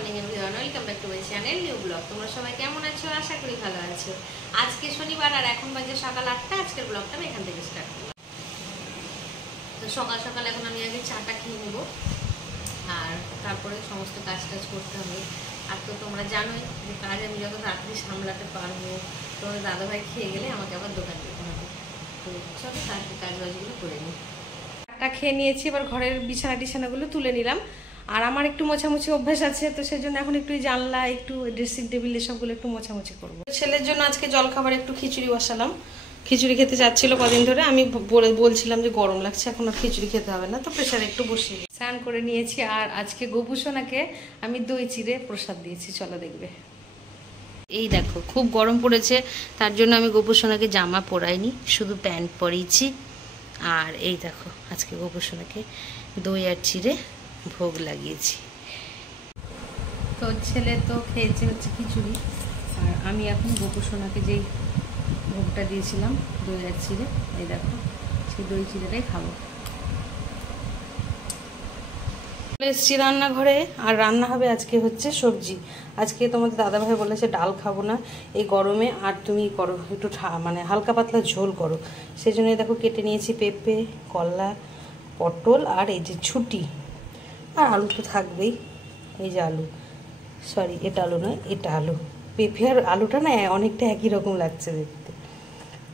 Morning everyone, welcome back to my channel new blog. তোমরা সবাই কেমন আছো? আশা করি ভালো আছো। আজকে শনিবার আর এখন বাজে সকাল 8টা। আজকের ব্লগটা আমি এখান থেকে স্টার্ট করলাম। তো সকাল সকাল এখন আমি আগে চাটা খেয়ে নেব, আর তারপরে সমস্ত কাজ টাজ করতে হবে। আর তো তোমরা জানোই যে কাজ আমি যত তাড়াতাড়ি সামলাতে পারবো, তোমাদের দাদাভাই খেয়ে গেলে আমাকে আবার দোকান যেতে হবে। তো চলো তাড়াতাড়ি কাজ বাজগুলো করে নিই। চাটা খেয়ে নিয়েছি, এবার ঘরের বিছানা টিছানাগুলো তুলে নিলাম। আর আমার একটু মোছামুছি অভ্যাস আছে, তো সেই জন্য এখন একটু জানলা, একটু ড্রেসিং টেবিল এসবগুলো একটু মোছামুছি করবো। ছেলের জন্য আজকে জলখাবার একটু খিচুড়ি বসালাম। খিচুড়ি খেতে যাচ্ছিল কদিন ধরে, আমি বলছিলাম যে গরম লাগছে, এখন আর খিচুড়ি খেতে হবে না, তো প্রেশারে একটু বসিয়ে স্নান করে নিয়েছি। আর আজকে গোপুসোনাকে আমি দই চিড়ে প্রসাদ দিয়েছি, চলো দেখবে। এই দেখো খুব গরম পড়েছে, তার জন্য আমি গোপুসোনাকে জামা পরাইনি, শুধু প্যান্ট পরিয়েছি। আর এই দেখো আজকে গোপুসোনাকে দই আর চিড়ে ভোগ লাগিয়েছি। তো ছেলে তো খেয়েছে হচ্ছে খিচুড়ি, আর আমি এখন গোপুসোনাকে যেই ভোগটা দিয়েছিলাম দই আর চিড়ে, এই দেখো সেই দই চিড়েটাই খাবো। এসছি রান্নাঘরে, আর রান্না হবে আজকে হচ্ছে সবজি। আজকে তোমাদের দাদাভাই বলেছে ডাল খাবো না এই গরমে, আর তুমি করো একটু মানে হালকা পাতলা ঝোল করো। সেই জন্যই দেখো কেটে নিয়েছি পেঁপে, কলা, পটল, আর এই যে ছুটি, আর আলু তো থাকবেই। এই যে আলু, সরি এটা আলু নয়, এটা আলু। পেঁপে আর আলুটা না অনেকটা একই রকম লাগছে দেখতে।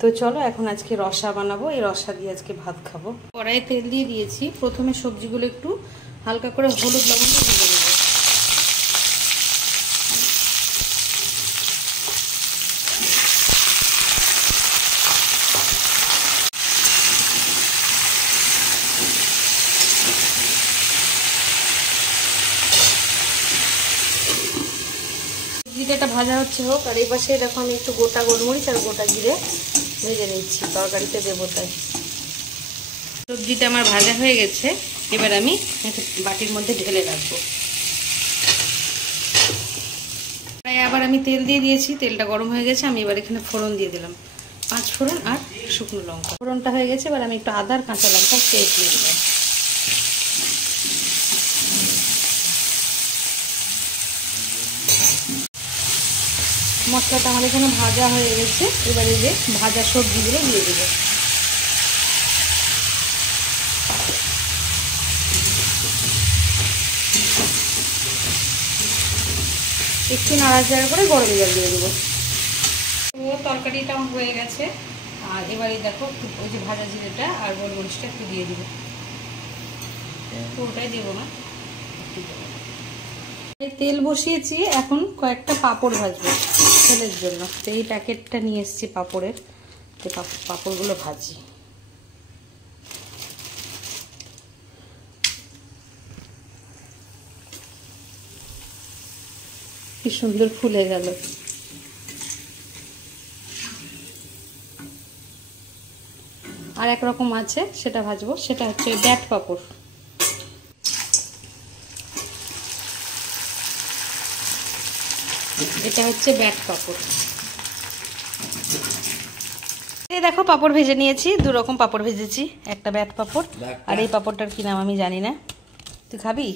তো চলো এখন আজকে রসা বানাবো, এই রসা দিয়ে আজকে ভাত খাবো। কড়াইয়ে তেল দিয়ে দিয়েছি, প্রথমে সবজিগুলো একটু হালকা করে হলুদ লবণ দিয়ে দেবো। জিরেটা ভাজা হচ্ছে হোক, আর এই পাশে দেখো আমি একটু গোটা গোলমরিচ আর গোটা জিরে ভেজে নিচ্ছি, তরকারিতে দেবো তাই। সবজিটা আমার ভাজা হয়ে গেছে, এবার আমি বাটির মধ্যে ঢেলে রাখবো। আবার আমি তেল দিয়ে দিয়েছি, তেলটা গরম হয়ে গেছে, আমি এবার এখানে ফোড়ন দিয়ে দিলাম, 5 ফোড়ন আর শুকনো লঙ্কা। ফোড়নটা হয়ে গেছে, এবার আমি একটু আদা আর কাঁচা লঙ্কা পেস্ট দিয়ে দিলাম। মশলাটা আমার এখানে ভাজা হয়ে গেছে, এবার এই যে ভাজা সবজিগুলো দিয়ে দেবো। একটু নাড়াচাড়া করে গরম জল দিয়ে দেবো। তরকারিটা হয়ে গেছে, আর এবারে দেখো ওই যে ভাজা জিরেটা আর গোলমরিচটা একটু দিয়ে দিব, পুরোটাই দেবো না। তেল বসিয়েছি, এখন কয়েকটা পাঁপড় ভাজবো ছেলের জন্য। তো এই প্যাকেটটা নিয়ে এসেছি পাঁপড়ের, তো পাঁপড়গুলো ভাজি। কি সুন্দর ফুলে গেল। আর এক রকম আছে, সেটা ভাজবো, সেটা হচ্ছে ব্যাট পাঁপড়। এটা হচ্ছে ব্যাট পাঁপড়। এই দেখো পাঁপড় ভেজে নিয়েছি, 2 রকম পাঁপড় ভেজেছি, একটা ব্যাট পাঁপড়, আর এই পাঁপড়টার কি নাম আমি জানি না। তুই খাবি?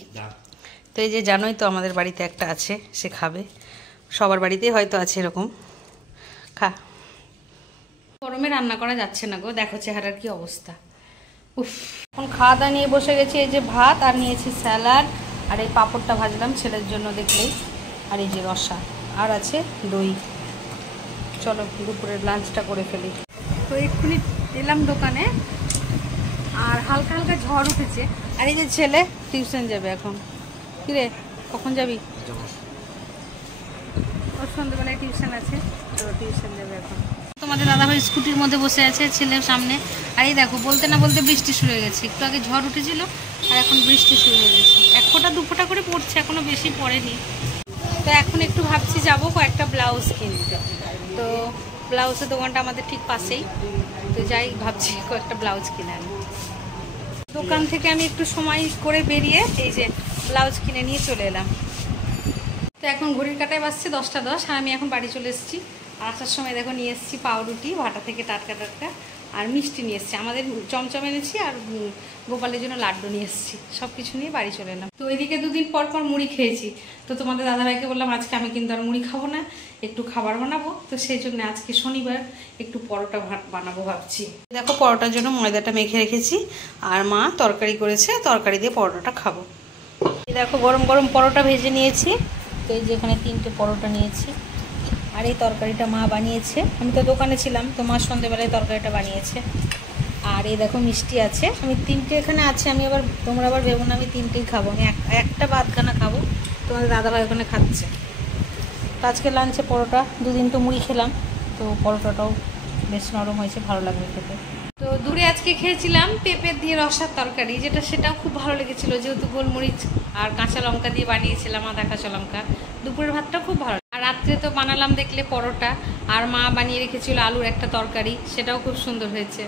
তো এই যে জানোই তো আমাদের বাড়িতে একটা আছে, সে খাবে, সবার বাড়িতেই হয়তো আছে এরকম। খা। গরমে রান্না করা যাচ্ছে না গো, দেখো চেহারার কি অবস্থা। উফ, এখন খাওয়া দাওয়া নিয়ে বসে গেছি। এই যে ভাত, আর নিয়েছি স্যালাড, আর এই পাঁপড়টা ভাজলাম ছেলের জন্য দেখলেই, আর এই যে রসা, আর আছে দই। চলো দুপুরের লাঞ্চটা করে ফেলি। তো এক্ষুনি এলাম দোকানে, আর হালকা হালকা ঝড় উঠেছে। আর এই যে ছেলে টিউশন যাবে এখন। কিরে কখন যাবি? ওর সন্ধ্যেবেলায় টিউশন আছে, তো টিউশন যাবে এখন। তোমাদের দাদাভাই স্কুটির মধ্যে বসে আছে, ছেলের সামনে। আর এই দেখো বলতে না বলতে বৃষ্টি শুরু হয়ে গেছে। একটু আগে ঝড় উঠেছিল, আর এখন বৃষ্টি শুরু হয়ে গেছে। 1 ফোঁটা 2 ফোঁটা করে পড়ছে, এখনো বেশি পড়েনি। তো এখন একটু ভাবছি যাবো কয়েকটা ব্লাউজ কিনতে। তো ব্লাউজের দোকানটা আমাদের ঠিক পাশেই, তো যাই ভাবছি কয়েকটা ব্লাউজ কিনে আনি। দোকান থেকে আমি একটু সময় করে বেরিয়ে এই যে ব্লাউজ কিনে নিয়ে চলে এলাম। তো এখন ঘড়ির কাঁটায় বাজছে 10টা 10, আর আমি এখন বাড়ি চলে এসেছি। আর আসার সময় দেখো নিয়ে এসেছি পাউরুটি, ভাটা থেকে টাটকা টাটকা। আর মিষ্টি নিয়ে এসেছি, আমাদের চমচম এনেছি আর গোপালের জন্য লাড্ডু নিয়ে এসেছি, সব কিছু নিয়ে বাড়ি চলে এলাম। তো ওইদিকে দুদিন পর পর মুড়ি খেয়েছি, তো তোমাদের দাদাভাইকে বললাম আজকে আমি কিন্তু আর মুড়ি খাবো না, একটু খাবার বানাবো। তো সেই জন্য আজকে শনিবার একটু পরোটা বানাবো ভাবছি। দেখো পরোটার জন্য ময়দাটা মেখে রেখেছি, আর মা তরকারি করেছে, তরকারি দিয়ে পরোটাটা খাবো। দেখো গরম গরম পরোটা ভেজে নিয়েছি, তো এই যে এখানে 3টে পরোটা নিয়েছি, আর এই তরকারিটা মা বানিয়েছে। আমি তো দোকানে ছিলাম, তো মা সন্ধ্যেবেলায় তরকারিটা বানিয়েছে। আর এই দেখো মিষ্টি আছে, আমি 3টে এখানে আছে, আমি আবার তোমরা আবার ভেবো না আমি 3টেই খাবো, আমি একটা ভাতখানা খাবো, তোমাদের দাদাভাই ওখানে খাচ্ছে। তো আজকে লাঞ্চে পরোটা, দুদিন তো মুড়ি খেলাম, তো পরোটাটাও বেশ নরম হয়েছে, ভালো লাগবে খেতে। তো দূরে আজকে খেয়েছিলাম পেঁপে দিয়ে রসার তরকারি, সেটাও খুব ভালো লেগেছিলো, যেহেতু গোলমরিচ আর কাঁচা লঙ্কা দিয়ে বানিয়েছিলাম, আদা কাঁচা লঙ্কা। দুপুরের ভাতটা খুব ভালো। আর রাত্রে তো বানালাম দেখলে পরোটা, আর মা বানিয়ে রেখেছিল আলুর একটা তরকারি, সেটাও খুব সুন্দর হয়েছে।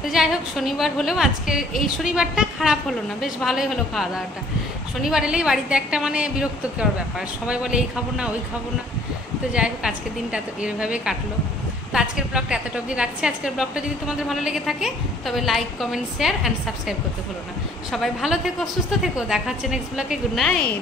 তো যাই হোক, শনিবার হলেও আজকে এই শনিবারটা খারাপ হলো না, বেশ ভালোই হলো খাওয়া দাওয়াটা। শনিবার এলেই বাড়িতে একটা বিরক্তকর ব্যাপার, সবাই বলে এই খাবো না ওই খাবো না। তো যাই হোক, আজকের দিনটা তো এভাবেই কাটলো। তো আজকের ব্লগটা এতটা অবধি রাখছি। আজকের ব্লগটা যদি তোমাদের ভালো লেগে থাকে তবে like, comment, share and subscribe করতে ভুলো না। সবাই ভালো থেকো, সুস্থ থেকো, দেখা হচ্ছে নেক্সট ব্লগে। Good night.